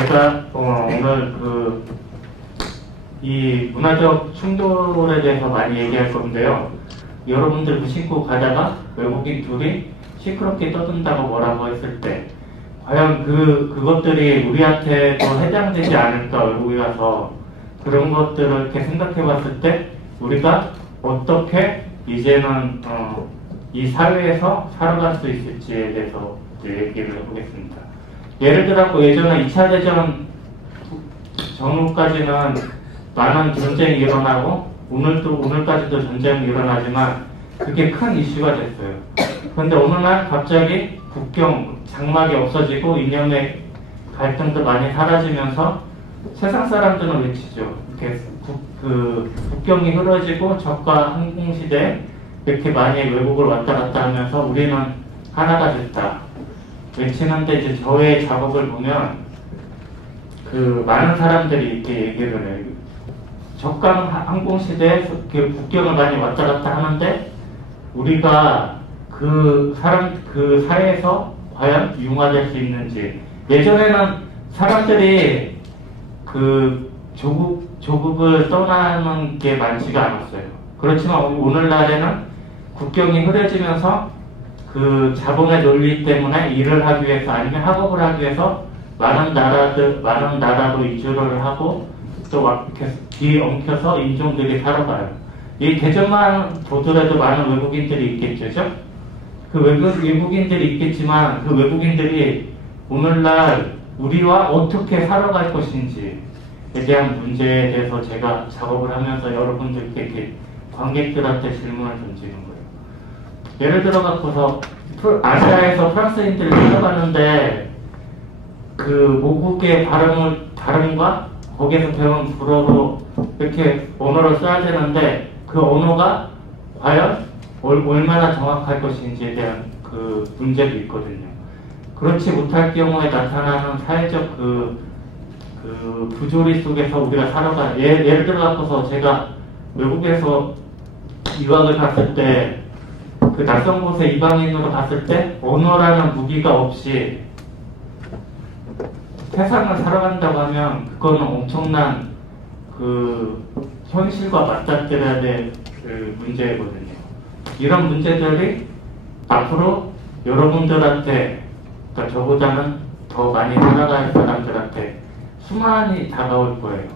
제가 오늘 이 문화적 충돌에 대해서 많이 얘기할 건데요. 여러분들 무심코 가다가 외국인 둘이 시끄럽게 떠든다고 뭐라고 했을 때 과연 그것들이 우리한테도 해당되지 않을까. 외국에 가서 그런 것들을 이렇게 생각해 봤을 때 우리가 어떻게 이제는 이 사회에서 살아갈 수 있을지에 대해서 얘기를 해보겠습니다. 예를 들어 예전에 2차 대전 전후까지는 많은 전쟁이 일어나고 오늘까지도 전쟁이 일어나지만 그게 큰 이슈가 됐어요. 그런데 어느 날 갑자기 국경 장막이 없어지고 이념의 갈등도 많이 사라지면서 세상 사람들은 외치죠. 이렇게 국경이 흐려지고 적과 항공시대 이렇게 많이 외국을 왔다 갔다 하면서 우리는 하나가 됐다 외치는데, 이제 저의 작업을 보면 많은 사람들이 이렇게 얘기를 해요. 적강 항공시대에 국경을 많이 왔다 갔다 하는데 우리가 그 사회에서 과연 융화될 수 있는지. 예전에는 사람들이 조국을 떠나는 게 많지가 않았어요. 그렇지만 오늘날에는 국경이 흐려지면서 자본의 논리 때문에 일을 하기 위해서 아니면 학업을 하기 위해서 많은 나라로 이주를 하고 또 이렇게 뒤엉켜서 인종들이 살아가요. 이 대전만 보더라도 많은 외국인들이 있겠죠. 외국인들이 있겠지만 그 외국인들이 오늘날 우리와 어떻게 살아갈 것인지에 대한 문제에 대해서 제가 작업을 하면서 여러분들께 이렇게 관객들한테 질문을 던지는 거예요. 예를 들어 갖고서 아시아에서 프랑스인들이 살아가는데 모국의 발음과 거기에서 배운 불어로 이렇게 언어를 써야 되는데 그 언어가 과연 얼마나 정확할 것인지에 대한 문제도 있거든요. 그렇지 못할 경우에 나타나는 사회적 부조리 속에서 우리가 살아가. 예를 들어 갖고서 제가 외국에서 유학을 갔을 때 낯선 곳에 이방인으로 갔을 때 언어라는 무기가 없이 세상을 살아간다고 하면 그거는 엄청난 현실과 맞닥뜨려야 될 문제거든요. 이런 문제들이 앞으로 여러분들한테, 그러니까 저보다는 더 많이 살아갈 사람들한테 수많이 다가올 거예요.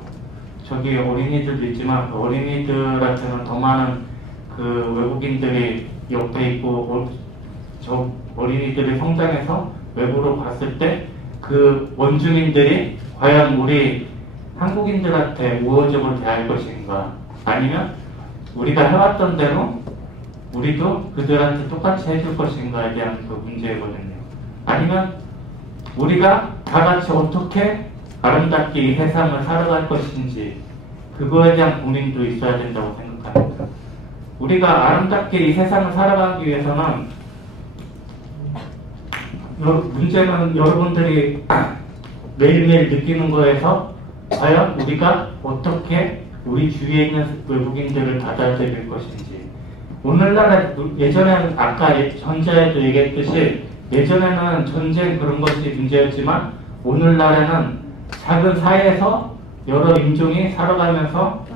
저기 어린이들도 있지만 그 어린이들한테는 더 많은 외국인들이 옆에 있고 저 어린이들이 성장해서 외국으로 갔을 때 원주민들이 과연 우리 한국인들한테 우호적으로 대할 것인가, 아니면 우리가 해왔던 대로 우리도 그들한테 똑같이 해줄 것인가에 대한 문제거든요. 아니면 우리가 다 같이 어떻게 아름답게 이 세상을 살아갈 것인지 그거에 대한 고민도 있어야 된다고 생각합니다. 우리가 아름답게 이 세상을 살아가기 위해서는 문제는 여러분들이 매일매일 느끼는 거에서 과연 우리가 어떻게 우리 주위에 있는 외국인들을 받아들일 것인지. 오늘날에 예전에는 아까 전자에도 얘기했듯이 예전에는 전쟁 그런 것이 문제였지만 오늘날에는 작은 사회에서 여러 인종이 살아가면서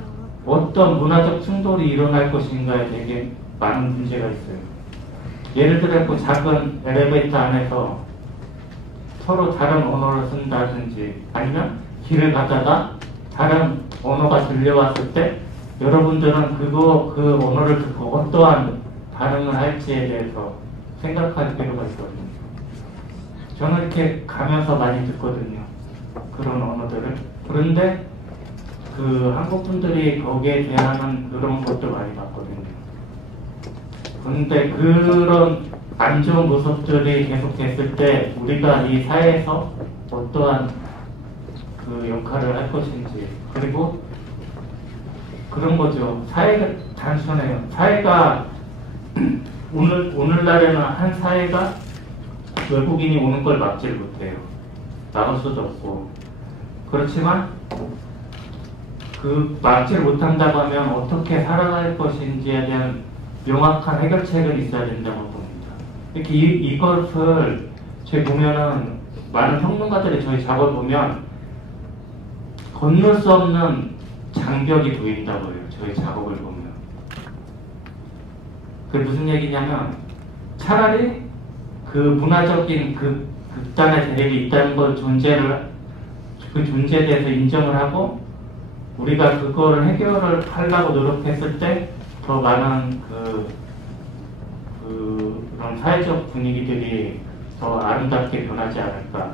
어떤 문화적 충돌이 일어날 것인가에 되게 많은 문제가 있어요. 예를 들어 작은 엘리베이터 안에서 서로 다른 언어를 쓴다든지 아니면 길을 가다가 다른 언어가 들려왔을 때 여러분들은 그 언어를 듣고 어떠한 반응을 할지에 대해서 생각할 필요가 있거든요. 저는 이렇게 가면서 많이 듣거든요. 그런 언어들을. 그런데 한국 분들이 거기에 대한 그런 것도 많이 봤거든요. 그런데 그런 안 좋은 모습들이 계속됐을 때 우리가 이 사회에서 어떠한 역할을 할 것인지. 그리고 그런 거죠. 사회가 단순해요. 사회가 오늘날에는 한 사회가 외국인이 오는 걸 막지를 못해요. 막을 수도 없고. 그렇지만 막지를 못한다고 하면 어떻게 살아갈 것인지에 대한 명확한 해결책은 있어야 된다고 봅니다. 이것을 저희 보면은 많은 평론가들이 저희 작업을 보면 건널 수 없는 장벽이 보인다고 해요. 저희 작업을 보면. 그게 무슨 얘기냐면 차라리 그 문화적인 그 극단의 대립이 있다는 걸 그 존재에 대해서 인정을 하고 우리가 그거를 해결을 하려고 노력했을 때 더 많은 그런 사회적 분위기들이 더 아름답게 변하지 않을까.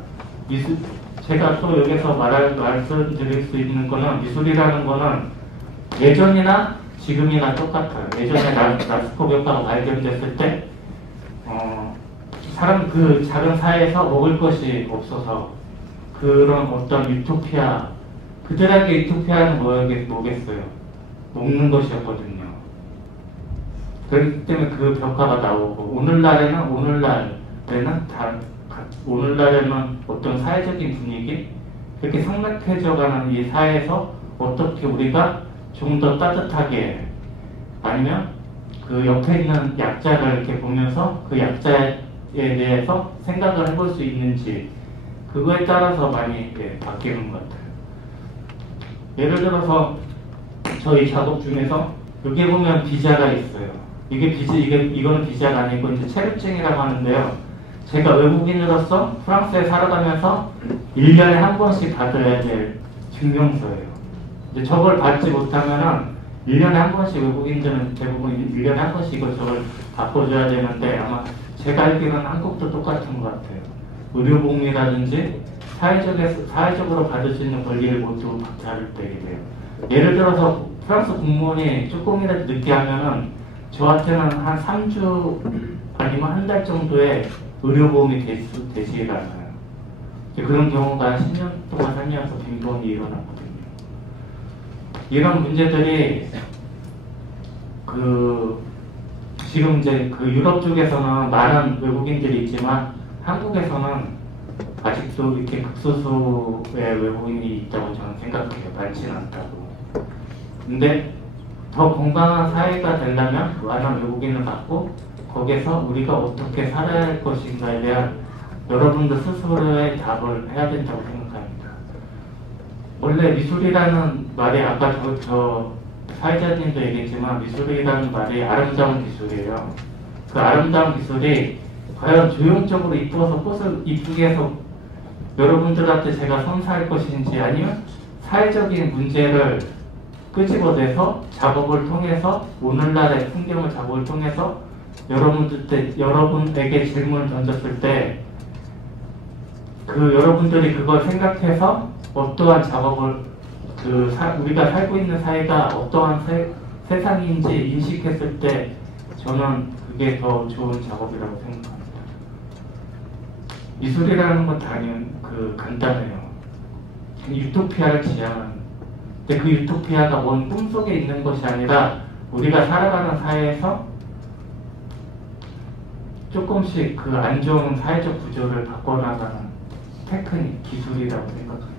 제가 또 여기서 말씀드릴 수 있는 거는 미술이라는 거는 예전이나 지금이나 똑같아요. 예전에 라스코브 효과가 발견됐을 때 사람 그 작은 사회에서 먹을 것이 없어서 그런 어떤 유토피아, 그들에게 유토피아는 뭐겠어요? 먹는 것이었거든요. 그렇기 때문에 그 벽화가 나오고 오늘날에는 어떤 사회적인 분위기, 그렇게 상락해져가는 이 사회에서 어떻게 우리가 좀 더 따뜻하게, 아니면 그 옆에 있는 약자를 이렇게 보면서 그 약자에 대해서 생각을 해볼 수 있는지, 그거에 따라서 많이 바뀌는 것 같아요. 예를 들어서 저희 작업 중에서 여기 보면 비자가 있어요. 이거는 비자가 아니고 이제 체류증이라고 하는데요. 제가 외국인으로서 프랑스에 살아가면서 1년에 한 번씩 받아야 될 증명서예요. 이제 저걸 받지 못하면은 1년에 한 번씩 외국인들은 대부분 1년에 한 번씩 저걸 바꿔줘야 되는데, 아마 제가 알기로는 한국도 똑같은 것 같아요. 의료복리라든지 사회적으로 받을 수 있는 권리를 모두 박탈을 되게 돼요. 예를 들어서 프랑스 공무원이 조금이라도 늦게 하면은 저한테는 한 3주 아니면 한 달 정도의 의료보험이 되지 않아요. 그런 경우가 10년 동안 살면서 빈번히 일어났거든요. 이런 문제들이 지금 이제 그 유럽 쪽에서는 많은 외국인들이 있지만 한국에서는 아직도 이렇게 극소수의 외국인이 있다고 저는 생각해요. 많지는 않다고. 근데 더 건강한 사회가 되려면 많은 외국인을 갖고 거기에서 우리가 어떻게 살아야 할 것인가에 대한 여러분들 스스로의 답을 해야 된다고 생각합니다. 원래 미술이라는 말이 아까 저 사회자님도 얘기했지만 미술이라는 말이 아름다운 기술이에요. 그 아름다운 기술이 과연 조형적으로 이뻐서 꽃을 이쁘게 해서 여러분들한테 제가 선사할 것인지, 아니면 사회적인 문제를 끄집어내서 작업을 통해서, 오늘날의 풍경을 작업을 통해서 여러분에게 질문을 던졌을 때 여러분들이 그걸 생각해서 어떠한 작업을 우리가 살고 있는 사회가 어떠한 세상인지 인식했을 때 저는 그게 더 좋은 작업이라고 생각합니다. 미술이라는 건 간단해요. 유토피아를 지향하는. 근데 그 유토피아가 뭔 꿈속에 있는 것이 아니라 우리가 살아가는 사회에서 조금씩 그 안 좋은 사회적 구조를 바꿔나가는 테크닉, 기술이라고 생각합니다.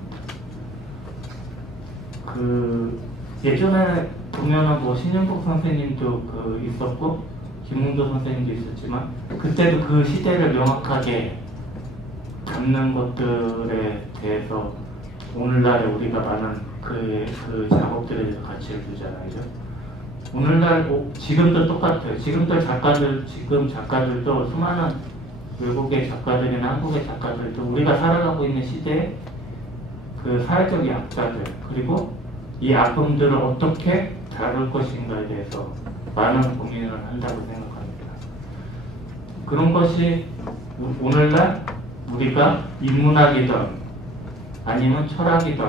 예전에 보면은 신윤복 선생님도 있었고 김웅도 선생님도 있었지만, 그때도 그 시대를 명확하게 담는 것들에 대해서 오늘날에 우리가 많은 그 작업들에 대해서 가치를 두잖아요. 오늘날 지금도 똑같아요. 지금 작가들도 수많은 외국의 작가들이나 한국의 작가들도 우리가 살아가고 있는 시대에 그 사회적 약자들, 그리고 이 아픔들을 어떻게 다룰 것인가에 대해서 많은 고민을 한다고 생각합니다. 그런 것이 오늘날 우리가 인문학이든 아니면 철학이든,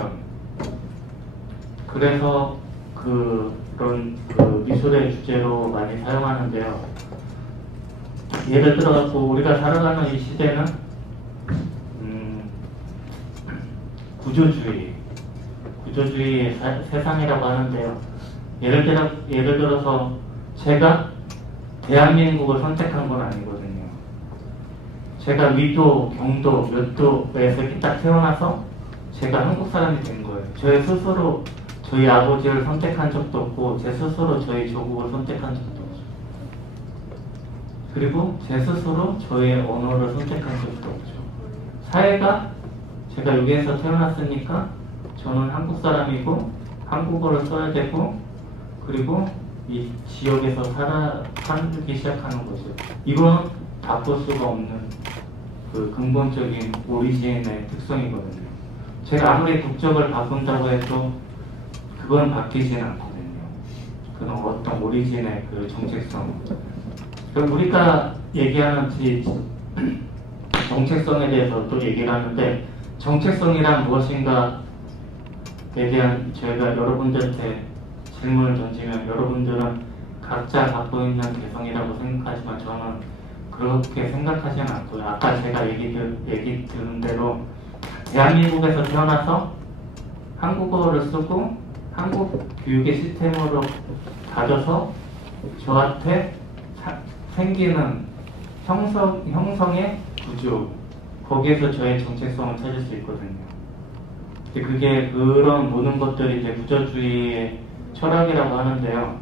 그래서 그런 미술의 주제로 많이 사용하는데요. 예를 들어서 우리가 살아가는 이 시대는 구조주의의 세상이라고 하는데요. 예를 들어서 제가 대한민국을 선택한 건 아니거든요. 제가 위도, 경도, 몇도에서 이렇게 딱 태어나서 제가 한국 사람이 된 거예요. 저의 스스로 저희 아버지를 선택한 적도 없고 제 스스로 저희 조국을 선택한 적도 없어요. 그리고 제 스스로 저의 언어를 선택한 적도 없죠. 사회가 제가 여기에서 태어났으니까 저는 한국 사람이고 한국어를 써야 되고 그리고 이 지역에서 살기 시작하는 거죠. 이건 바꿀 수가 없는 그 근본적인 오리진의 특성이거든요. 제가 아무리 국적을 바꾼다고 해도 그건 바뀌진 않거든요. 그런 어떤 오리진의 그 정체성. 우리가 얘기하는 정체성에 대해서 또 얘기를 하는데, 정체성이란 무엇인가에 대한 저희가 여러분들한테 질문을 던지면 여러분들은 각자 갖고 있는 개성이라고 생각하지만 저는 그렇게 생각하지는 않고요. 아까 제가 얘기 들은 대로 대한민국에서 태어나서 한국어를 쓰고 한국 교육의 시스템으로 가져서 저한테 생기는 형성의 구조, 거기에서 저의 정체성을 찾을 수 있거든요. 근데 그게 그런 모든 것들이 이제 구조주의의 철학이라고 하는데요.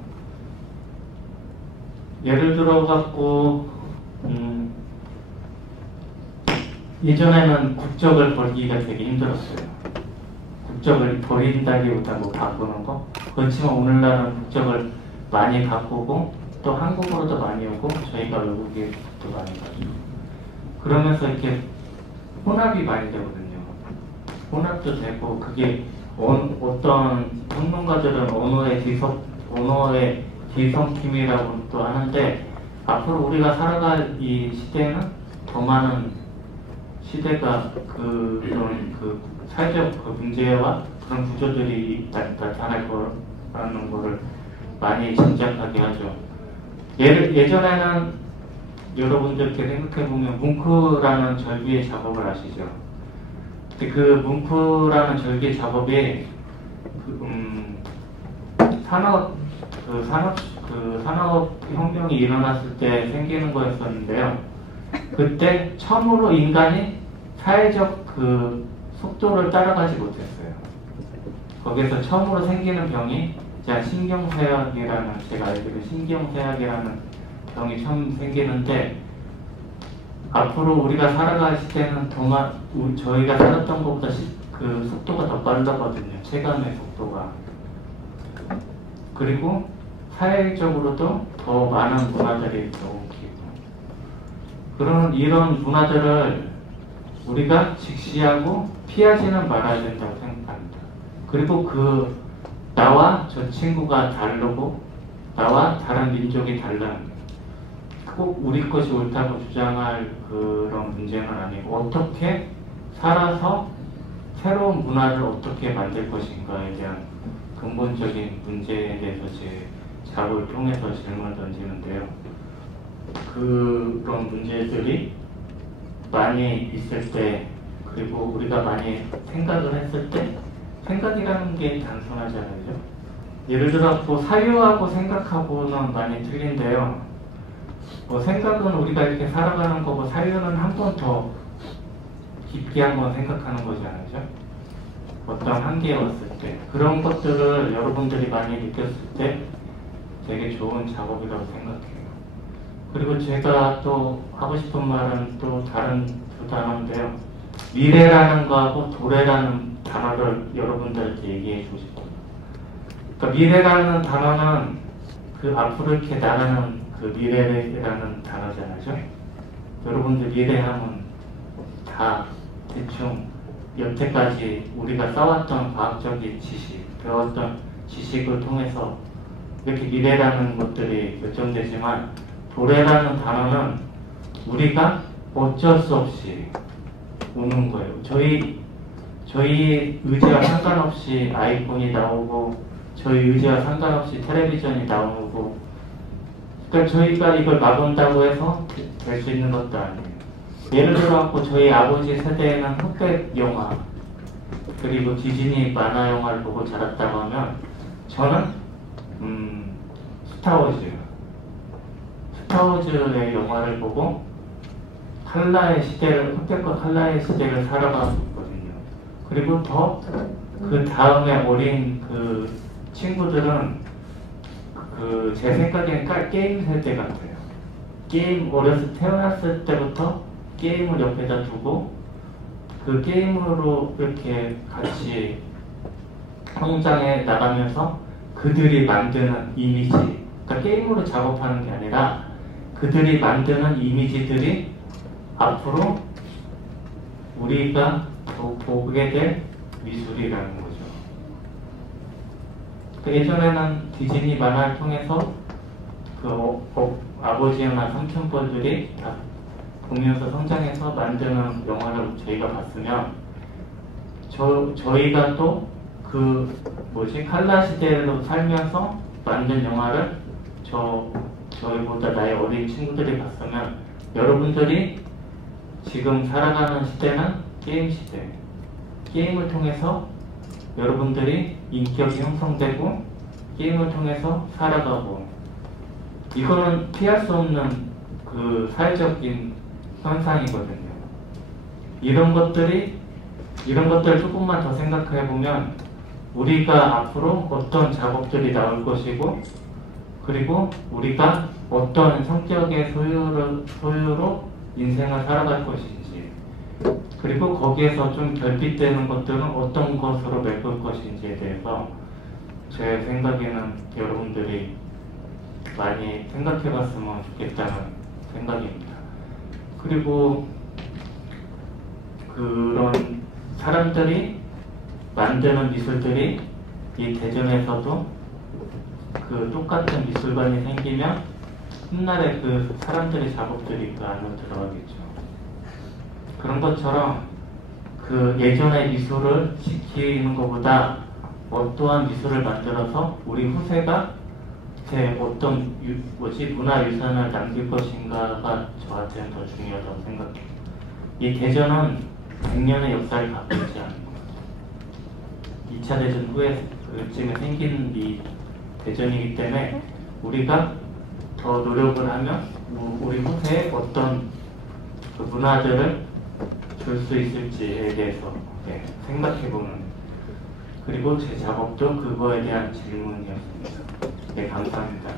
예를 들어 갖고 예전에는 국적을 버리기가 되게 힘들었어요. 국적을 버린다기보다 뭐 바꾸는 거. 그렇지만 오늘날은 국적을 많이 바꾸고 또 한국으로도 많이 오고 저희가 외국에도 많이 가죠. 그러면서 이렇게 혼합이 많이 되거든요. 혼합도 되고 그게 어떤 평론가들은 언어의 뒤섞임이라고 또 하는데, 앞으로 우리가 살아갈 이 시대에는 더 많은 시대가 그런 그 사회적 그 문제와 그런 구조들이 나타날 거라는 거를 많이 짐작하게 하죠. 예전에는 여러분들께 생각해보면 뭉크라는 절규의 작업을 아시죠? 근데 그 뭉크라는 절규의 작업이 산업혁명이 일어났을 때 생기는 거였었는데요. 그때 처음으로 인간이 사회적 그 속도를 따라가지 못했어요. 거기에서 처음으로 생기는 병이 신경쇠약이라는, 제가 알기로 신경쇠약이라는 병이 처음 생기는데, 앞으로 우리가 살아갈 시대는 저희가 살았던 것보다 그 속도가 더 빠르거든요. 체감의 속도가. 그리고 사회적으로도 더 많은 문화들이 옮기고, 이런 문화들을 우리가 직시하고 피하지는 말아야 된다고 생각합니다. 그리고 나와 저 친구가 다르고 나와 다른 민족이 다르다는, 꼭 우리 것이 옳다고 주장할 그런 문제는 아니고, 어떻게 살아서 새로운 문화를 어떻게 만들 것인가에 대한 근본적인 문제에 대해서 제 작업을 통해서 질문을 던지는데요. 그런 문제들이 많이 있을 때, 그리고 우리가 많이 생각을 했을 때, 생각이라는 게 단순하잖아요. 예를 들어 사유하고 생각하고는 많이 틀린데요. 생각은 우리가 이렇게 살아가는 거고, 사유는 한 번 더 깊게 한번 생각하는 거잖아요. 어떤 한계에 왔을 때 그런 것들을 여러분들이 많이 느꼈을 때 되게 좋은 작업이라고 생각해요. 그리고 제가 또 하고 싶은 말은 또 다른 두 단어인데요. 미래라는 거하고 도래라는 단어를 여러분들한테 얘기해 주고 싶어요. 그러니까 미래라는 단어는 그 앞으로 이렇게 나가는 그 미래라는 단어잖아요. 여러분들 미래하면 다 대충 여태까지 우리가 쌓았던 과학적인 지식, 배웠던 지식을 통해서 이렇게 미래라는 것들이 결정되지만, 도래라는 단어는 우리가 어쩔 수 없이 오는 거예요. 저희 의지와 상관없이 아이폰이 나오고, 저희 의지와 상관없이 텔레비전이 나오고, 그러니까 저희가 이걸 막은다고 해서 될 수 있는 것도 아니에요. 예를 들어 저희 아버지 세대에는 흑백 영화 그리고 디즈니 만화 영화를 보고 자랐다고 하면, 저는 스타워즈의 영화를 보고 흑백과 칼라의 시대를 살아가고 있거든요. 그리고 더 그 다음에 어린 그 친구들은 제 생각에는 게임 세대 같아요. 어려서 태어났을 때부터 게임을 옆에다 두고 그 게임으로 이렇게 같이 성장해 나가면서 그들이 만드는 이미지, 그러니까 게임으로 작업하는 게 아니라 그들이 만드는 이미지들이 앞으로 우리가 보게 될 미술이라는 거죠. 예전에는 디즈니 만화를 통해서 아버지나 삼촌뻘들이 다 보면서 성장해서 만드는 영화를 저희가 봤으면 저희가 또 칼라 시대로 살면서 만든 영화를 저희보다 나이 어린 친구들이 봤으면 여러분들이 지금 살아가는 시대는 게임 시대. 게임을 통해서 여러분들이 인격이 형성되고 게임을 통해서 살아가고 이거는 피할 수 없는 그 사회적인 현상이거든요. 이런 것들을 조금만 더 생각해 보면 우리가 앞으로 어떤 작업들이 나올 것이고 그리고 우리가 어떤 성격의 소유로 인생을 살아갈 것인지 그리고 거기에서 좀 결핍되는 것들은 어떤 것으로 메꿀 것인지에 대해서 제 생각에는 여러분들이 많이 생각해 봤으면 좋겠다는 생각입니다. 그리고 그런 사람들이 만드는 미술들이 이 대전에서도 그 똑같은 미술관이 생기면 훗날에 그 사람들의 작업들이 그 안으로 들어가겠죠. 그런 것처럼 그 예전의 미술을 지키는 것보다 어떠한 미술을 만들어서 우리 후세가 제 어떤 문화유산을 남길 것인가가 저한테는 더 중요하다고 생각해요. 이 대전은 100년의 역사를 갖고 있지 않은 거죠. 2차 대전 후에 그쯤에 생긴 이 대전이기 때문에 우리가 더 노력을 하면 우리 후세에 어떤 그 문화들을 줄 수 있을지에 대해서 생각해보는 그리고 제 작업도 그거에 대한 질문이었습니다. 네, 감사합니다.